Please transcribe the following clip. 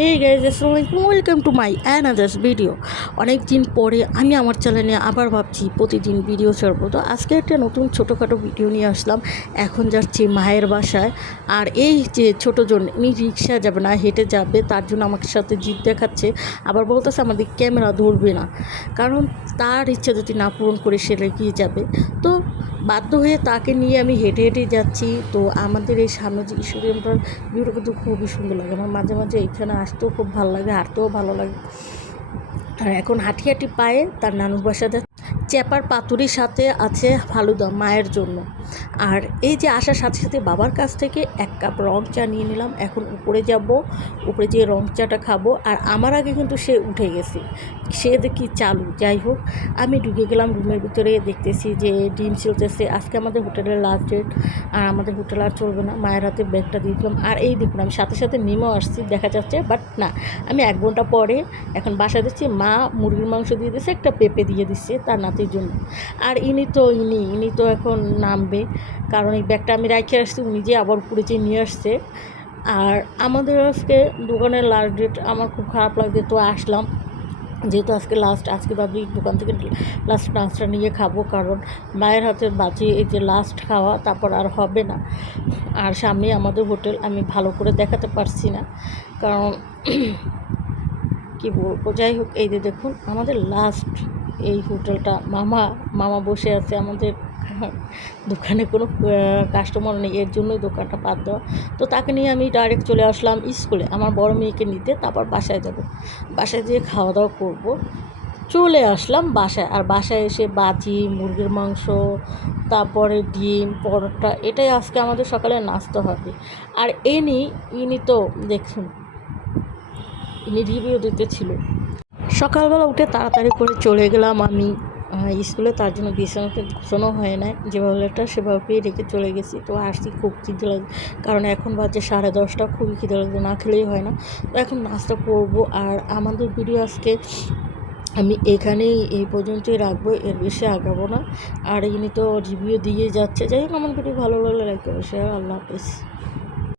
হে guys আসসালামু আলাইকুম welcome to my another's video অনেক দিন পরে আমি আমার চ্যানেলে আবার ভাবছি প্রতিদিন ভিডিও ছাড়বো। তো আজকে একটা নতুন ছোটোখাটো ভিডিও নিয়ে আসলাম। এখন যাচ্ছি মায়ের বাসায়। আর এই যে ছোটোজন উনি রিক্সা যাবে না, হেঁটে যাবে, তার জন্য আমার সাথে জিদ দেখাচ্ছে। আবার বলতেছে আমাদের ক্যামেরা ধরবে না। কারণ তার ইচ্ছা যদি না পূরণ করে, সে রেগিয়ে যাবে। তো বাধ্য হয়ে তাকে নিয়ে আমি হেঁটে হেঁটে যাচ্ছি। তো আমাদের এই সামনে যে বিভিন্ন ভিউটা কিন্তু খুবই সুন্দর লাগে। আমার মাঝে মাঝে এইখানে আসতেও খুব ভালো লাগে, হাঁটতেও ভালো লাগে। আর এখন হাঁটি হাঁটি পায়ে তার নানুর বাসা যাচ্ছে চেপার পাতুরির সাথে আছে ফালুদা মায়ের জন্য। আর এই যে আসার সাথে সাথে বাবার কাছ থেকে এক কাপ রং চা নিয়ে নিলাম। এখন উপরে যাব, উপরে যে রং চাটা খাব। আর আমার আগে কিন্তু সে উঠে গেছে। সে দেখি চালু, যাই হোক। আমি ঢুকে গেলাম রুমের ভিতরে, দেখতেছি যে ডিম চলতেছে আজকে আমাদের হোটেলের লাস্ট ডেট, আর আমাদের হোটেল আর চলবে না। মায়ের হাতে ব্যাগটা দিয়ে দিলাম। আর এই দেখুন, আমি সাথে সাথে নেমেও আসছি, দেখা যাচ্ছে। বাট না, আমি এক ঘণ্টা পরে এখন বাসা দিচ্ছি মা মুরগির মাংস দিয়ে দিচ্ছে একটা পেঁপে দিয়ে দিচ্ছে। তার নাতির জন্য। আর ইনি তো, ইনি ইনি তো এখন নামবে। কারণ এই ব্যাগটা আমি রাখে আসছি উনি যে আবার উপরে যে নিয়ে আসছে। আর আমাদের আজকে দোকানের লাস্ট ডেট আমার খুব খারাপ লাগছে, তো আসলাম। যেহেতু আজকে লাস্ট আজকে ভাবি দোকান থেকে লাস্ট নাচটা নিয়ে খাব, কারণ মায়ের হাতের বাজি, এই যে লাস্ট খাওয়া, তারপর আর হবে না। আর সামনে আমাদের হোটেল, আমি ভালো করে দেখাতে পারছি না। কারণ কি বলব? যাই হোক, এই যে দেখুন, আমাদের লাস্ট এই হোটেলটা, মামা মামা বসে আছে আমাদের দোকানে কোনো কাস্টমার নেই, এর জন্যই দোকানটা বাদ দেওয়া। তো তাকে নিয়ে আমি ডাইরেক্ট চলে আসলাম স্কুলে, আমার বড় মেয়েকে নিতে, তারপর বাসায় যাব। বাসায় যেয়ে খাওয়া দাওয়া করব। চলে আসলাম বাসায়, আর বাসায় এসে বাজি, মুরগির মাংস, তারপরে ডিম, পরোটা, এটাই আজকে আমাদের সকালে নাস্তা হবে। আর এনি ইনি তো দেখুন, ইনি রিভিউ দিতে ছিল সকালবেলা উঠে তাড়াতাড়ি করে চলে গেলাম আমি। স্কুলে তার জন্য বিছানাতে গুছানো হয় না যেভাবেটা সেভাবেই রেখে চলে গেছি। তো আসছি খুব খিদে লাগে কারণ এখন বাজে সাড়ে দশটা, খুবই খিদে লাগছে, না খেলেই হয় না। তো এখন নাস্তা করব আর আমাদের ভিডিও আজকে আমি এখানেই এই পর্যন্তই রাখব, এর বেশি আগাবো না। আর ইনি তো রিভিউ দিয়ে যাচ্ছে। যাই হোক, আমার ভিডিও ভালো লাগলে লাইক করো শেয়ার আল্লাহ হাফেজ।